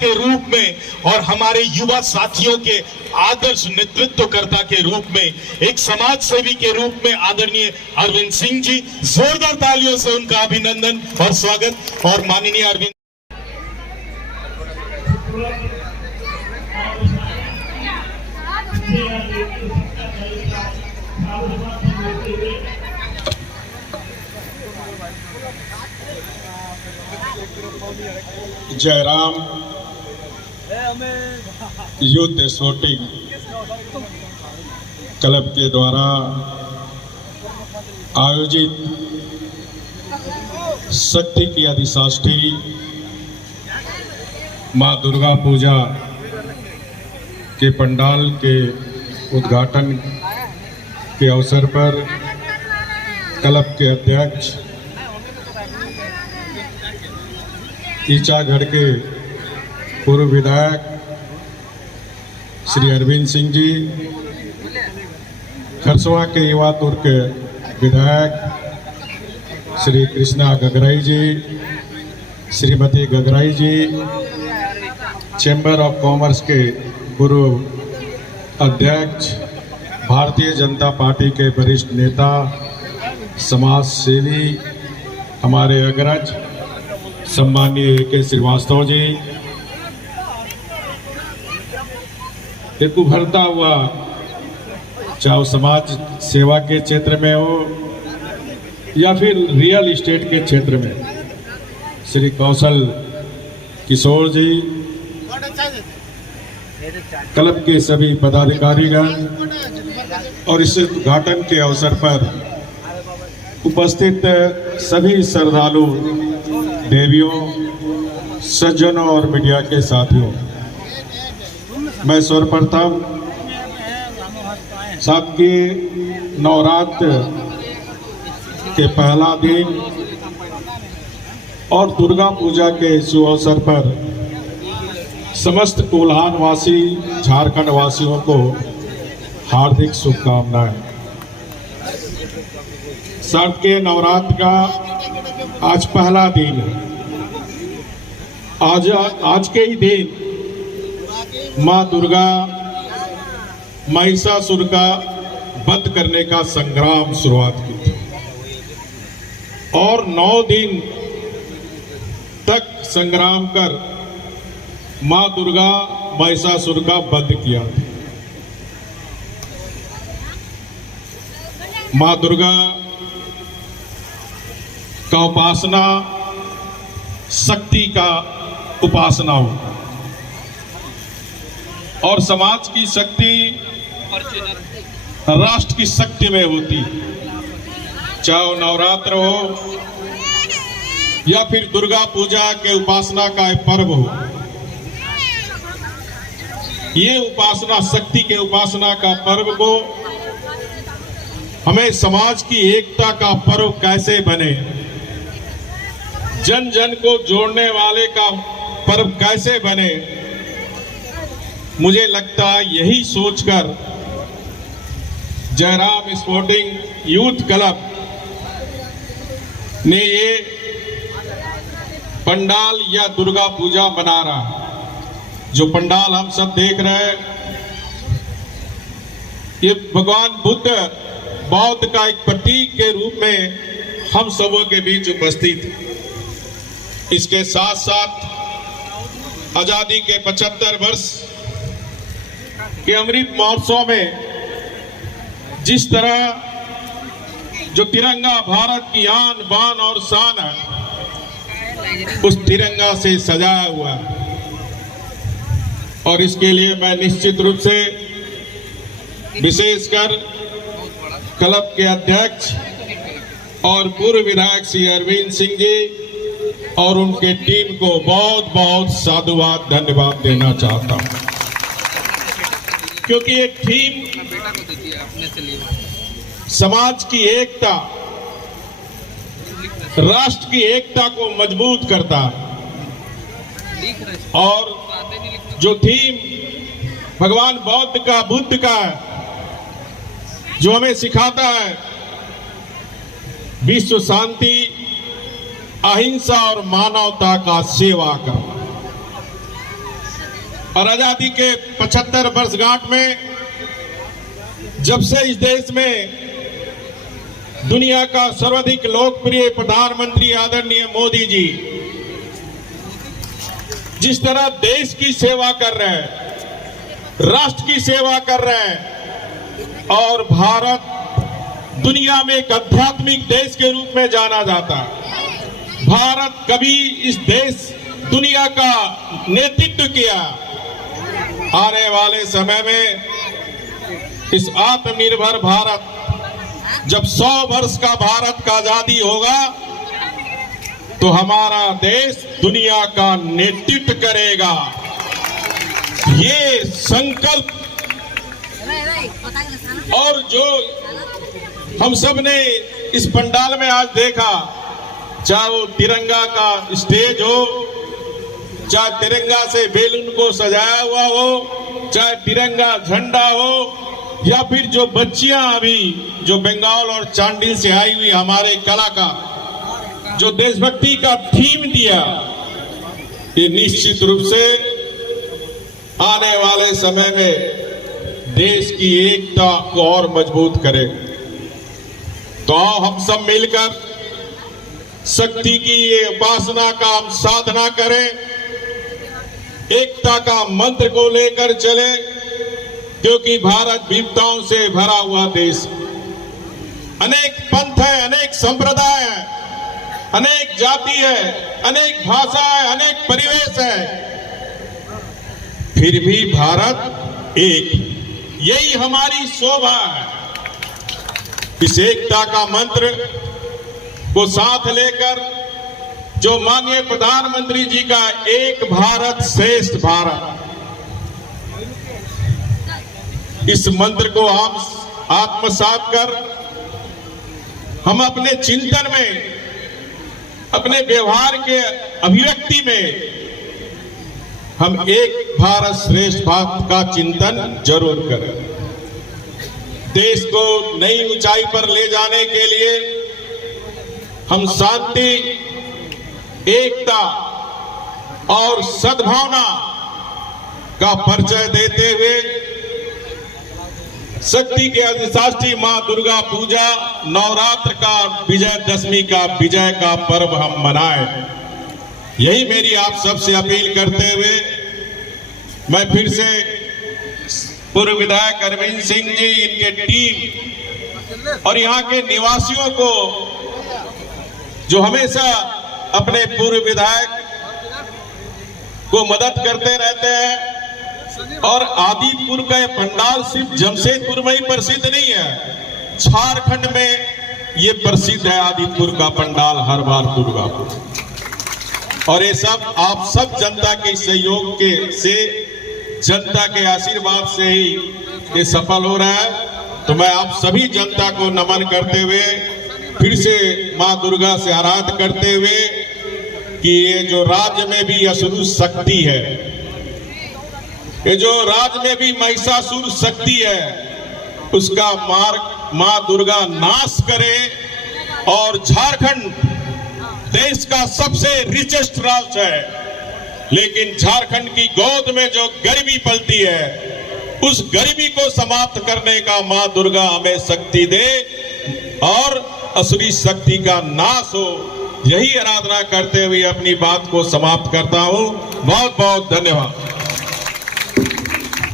के रूप में और हमारे युवा साथियों के आदर्श नेतृत्वकर्ता के रूप में, एक समाज सेवी के रूप में आदरणीय अरविंद सिंह जी, जोरदार तालियों से उनका अभिनंदन और स्वागत। और माननीय Arvind Jairam youth sporting club के द्वारा आयोजित शक्ति की अधिष्ठात्री मां दुर्गा पूजा के पंडाल के उद्घाटन के अवसर पर क्लब के अध्यक्ष ईचागढ़ के पूर्व विधायक श्री अरविंद सिंह जी, खरसवा के युवा तुर के विधायक श्री कृष्णा गगराई जी, श्रीमती गगराई जी, चैम्बर ऑफ कॉमर्स के पूर्व अध्यक्ष, भारतीय जनता पार्टी के वरिष्ठ नेता, समाज सेवी, हमारे अग्रज सम्मानीय के श्रीवास्तव जी, एक उभरता हुआ चाहे समाज सेवा के क्षेत्र में हो या फिर रियल एस्टेट के क्षेत्र में, श्री कौशल किशोर जी, क्लब के सभी पदाधिकारीगण और इस उद्घाटन के अवसर पर उपस्थित सभी श्रद्धालु देवियों, सज्जनों और मीडिया के साथियों, मैं सर्वप्रथम साथ के नवरात्र के पहला दिन और दुर्गा पूजा के शुभ अवसर पर समस्त कोल्हान वासी, झारखंड वासियों को हार्दिक शुभकामनाएं। साथ के नवरात्र का आज पहला दिन है। आज के ही दिन मां दुर्गा महिषासुर का वध करने का संग्राम शुरुआत की थी और 9 दिन तक संग्राम कर मां दुर्गा महिषासुर का वध किया। मां दुर्गा का उपासना शक्ति का उपासना हो और समाज की शक्ति राष्ट्र की शक्ति में होती, चाहे नवरात्र हो या फिर दुर्गा पूजा के उपासना का एक पर्व हो। ये उपासना शक्ति के उपासना का पर्व को हमें समाज की एकता का पर्व कैसे बने, जन जन को जोड़ने वाले का पर्व कैसे बने, मुझे लगता है यही सोचकर जयराम स्पोर्टिंग यूथ क्लब ने ये पंडाल या दुर्गा पूजा बना रहा। जो पंडाल हम सब देख रहे हैं, ये भगवान बुद्ध बौद्ध का एक प्रतीक के रूप में हम सबों के बीच उपस्थित। इसके साथ साथ आजादी के 75 वर्ष के अमृत महोत्सव में जिस तरह जो तिरंगा भारत की आन बान और शान है, उस तिरंगा से सजाया हुआ है। और इसके लिए मैं निश्चित रूप से विशेषकर क्लब के अध्यक्ष और पूर्व विधायक श्री अरविंद सिंह जी और उनके टीम को बहुत बहुत साधुवाद, धन्यवाद देना चाहता हूं, क्योंकि एक थीम समाज की एकता, राष्ट्र की एकता को मजबूत करता और जो थीम भगवान बौद्ध का, बुद्ध का है, जो हमें सिखाता है विश्व शांति, अहिंसा और मानवता का सेवा करना। और आजादी के 75 वर्षगांठ में जब से इस देश में दुनिया का सर्वाधिक लोकप्रिय प्रधानमंत्री आदरणीय मोदी जी जिस तरह देश की सेवा कर रहे हैं, राष्ट्र की सेवा कर रहे हैं और भारत दुनिया में एक आध्यात्मिक देश के रूप में जाना जाता है। भारत कभी इस देश दुनिया का नेतृत्व किया। आने वाले समय में इस आत्मनिर्भर भारत जब 100 वर्ष का भारत का आजादी होगा तो हमारा देश दुनिया का नेतृत्व करेगा। ये संकल्प और जो हम सब ने इस पंडाल में आज देखा, चाहे वो तिरंगा का स्टेज हो, चाहे तिरंगा से बैलून को सजाया हुआ हो, चाहे तिरंगा झंडा हो, या फिर जो बच्चियां अभी जो बंगाल और चांडिल से आई हुई हमारे कलाकार जो देशभक्ति का थीम दिया, ये निश्चित रूप से आने वाले समय में देश की एकता को और मजबूत करे। तो आओ हम सब मिलकर शक्ति की ये उपासना का हम साधना करें, एकता का मंत्र को लेकर चले, क्योंकि भारत विविधताओं से भरा हुआ देश, अनेक पंथ है, अनेक संप्रदाय है, अनेक जाति है, अनेक भाषा है, अनेक परिवेश है, फिर भी भारत एक। यही हमारी शोभा है। इस एकता का मंत्र को साथ लेकर जो माननीय प्रधानमंत्री जी का एक भारत श्रेष्ठ भारत, इस मंत्र को हम आत्मसात कर हम अपने चिंतन में, अपने व्यवहार के अभिव्यक्ति में हम एक भारत श्रेष्ठ भारत का चिंतन जरूर करें। देश को नई ऊंचाई पर ले जाने के लिए हम शांति, एकता और सद्भावना का परिचय देते हुए शक्ति के अधिष्ठात्री मां दुर्गा पूजा, नवरात्र का विजयदशमी का विजय का पर्व हम मनाएं। यही मेरी आप सबसे अपील करते हुए मैं फिर से पूर्व विधायक अरविंद सिंह जी, इनके टीम और यहाँ के निवासियों को जो हमेशा अपने पूर्व विधायक को मदद करते रहते हैं, और आदिपुर का यह पंडाल सिर्फ जमशेदपुर में ही प्रसिद्ध नहीं है, झारखंड में ये प्रसिद्ध है आदिपुर का पंडाल हर बार दुर्गा पूजा। और ये सब आप सब जनता के सहयोग के से, जनता के आशीर्वाद से ही ये सफल हो रहा है। तो मैं आप सभी जनता को नमन करते हुए फिर से मां दुर्गा से आराधना करते हुए कि ये जो राज्य में भी असुर शक्ति है, ये जो राज्य में भी महिषासुर शक्ति है, उसका मार्ग मां दुर्गा नाश करे और झारखंड देश का सबसे रिचेस्ट राज्य है, लेकिन झारखंड की गोद में जो गरीबी पलती है, उस गरीबी को समाप्त करने का मां दुर्गा हमें शक्ति दे और असुरी शक्ति का नाश हो। यही आराधना करते हुए अपनी बात को समाप्त करता हूं। बहुत बहुत धन्यवाद।